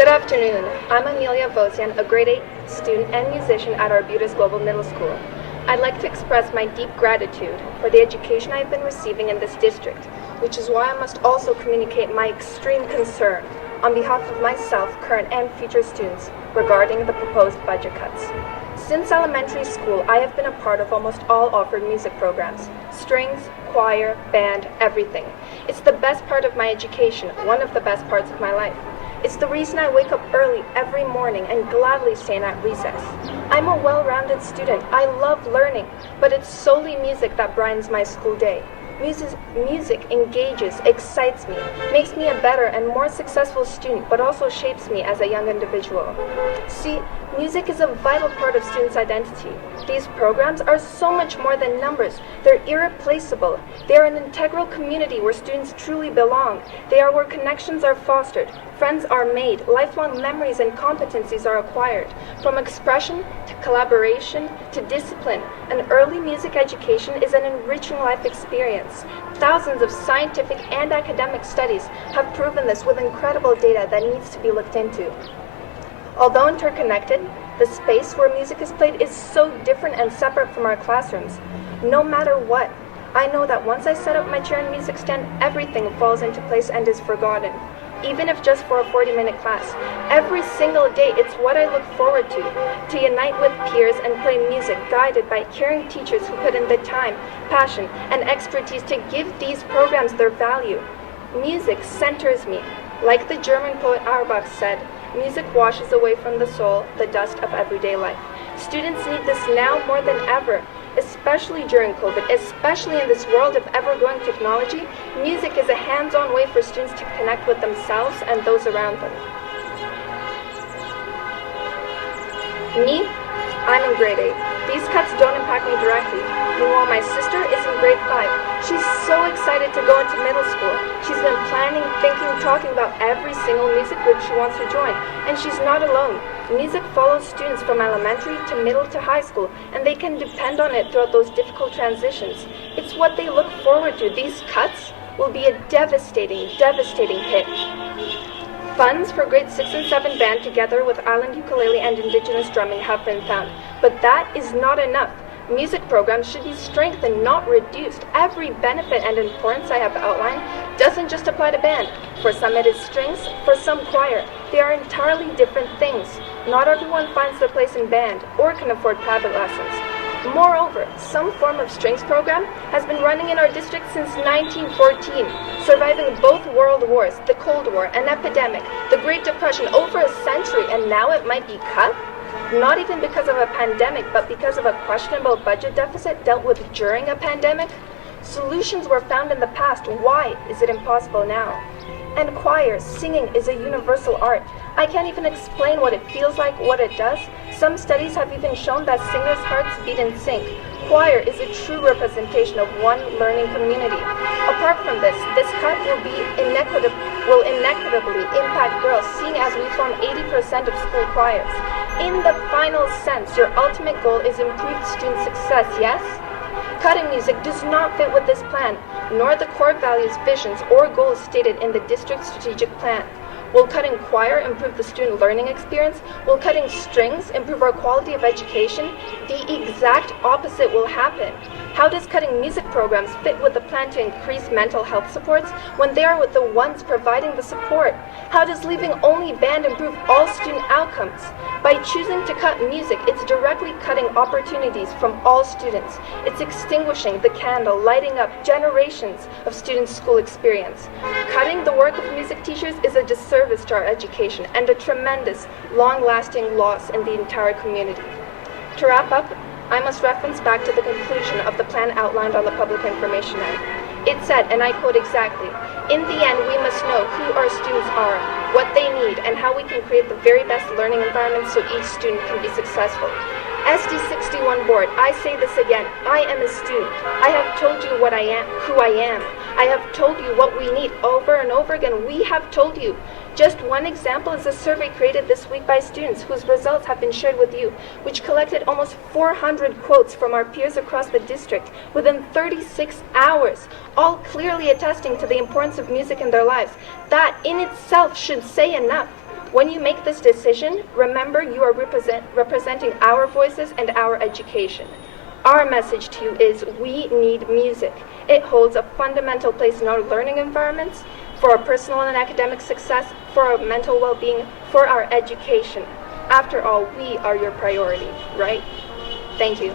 Good afternoon. I'm Emilia Vozian, a grade 8 student and musician at Arbutus Global Middle School. I'd like to express my deep gratitude for the education I've been receiving in this district, which is why I must also communicate my extreme concern on behalf of myself, current and future students regarding the proposed budget cuts. Since elementary school, I have been a part of almost all offered music programs: strings, choir, band, everything. It's the best part of my education, one of the best parts of my life. It's the reason I wake up early every morning and gladly stay in at recess. I'm a well-rounded student. I love learning, but it's solely music that brightens my school day. Music engages, excites me, makes me a better and more successful student, but also shapes me as a young individual. See, music is a vital part of students' identity. These programs are so much more than numbers. They're irreplaceable. They are an integral community where students truly belong. They are where connections are fostered, friends are made, lifelong memories and competencies are acquired. From expression to collaboration to discipline, an early music education is an enriching life experience. Thousands of scientific and academic studies have proven this with incredible data that needs to be looked into. Although interconnected, the space where music is played is so different and separate from our classrooms. No matter what, I know that once I set up my chair and music stand, everything falls into place and is forgotten. Even if just for a 40-minute class. Every single day, it's what I look forward to unite with peers and play music guided by caring teachers who put in the time, passion, and expertise to give these programs their value. Music centers me. Like the German poet Arbutus said, music washes away from the soul the dust of everyday life. Students need this now more than ever. Especially during COVID, especially in this world of ever-growing technology, music is a hands-on way for students to connect with themselves and those around them. Me, I'm in grade 8. These cuts don't impact me directly. Meanwhile, my sister is in grade 5. She's so excited to go into middle school. She's been planning, thinking, talking about every single music group she wants to join. And she's not alone. Music follows students from elementary to middle to high school, and they can depend on it throughout those difficult transitions. It's what they look forward to. These cuts will be a devastating hit. Funds for grade 6 and 7 band together with island ukulele and indigenous drumming have been found, but that is not enough. Music programs should be strengthened, not reduced. Every benefit and importance I have outlined doesn't just apply to band. For some it is strings, for some choir. They are entirely different things. Not everyone finds their place in band or can afford private lessons. Moreover, some form of strings program has been running in our district since 1914, surviving both world wars, the Cold War, an epidemic, the Great Depression, over a century, and now it might be cut? Not even because of a pandemic, but because of a questionable budget deficit dealt with during a pandemic? Solutions were found in the past. Why is it impossible now? And choir, singing is a universal art. I can't even explain what it feels like, what it does. Some studies have even shown that singers' hearts beat in sync. Choir is a true representation of one learning community. Apart from this cut will inequitably impact girls, seeing as we form 80% of school choirs. In the final sense, your ultimate goal is improved student success, yes? Cutting music does not fit with this plan, nor the core values, visions, or goals stated in the district strategic plan. Will cutting choir improve the student learning experience? Will cutting strings improve our quality of education? The exact opposite will happen. How does cutting music programs fit with the plan to increase mental health supports when they are with the ones providing the support? How does leaving only band improve all student outcomes? By choosing to cut music, it's directly cutting opportunities from all students. It's extinguishing the candle, lighting up generations of students' school experience. Cutting the work of music teachers is a disservice to our education and a tremendous, long-lasting loss in the entire community. To wrap up, I must reference back to the conclusion of the plan outlined on the Public Information Act. It said, and I quote exactly, "In the end, we must know who our students are, what they need, and how we can create the very best learning environment so each student can be successful." SD61 board, I say this again, I am a student. I have told you what I am, who I am. I have told you what we need over and over again. We have told you. Just one example is a survey created this week by students whose results have been shared with you, which collected almost 400 quotes from our peers across the district within 36 hours, all clearly attesting to the importance of music in their lives. That in itself should say enough. When you make this decision, remember you are representing our voices and our education. Our message to you is we need music. It holds a fundamental place in our learning environments, for our personal and academic success, for our mental well-being, for our education. After all, we are your priority, right? Thank you.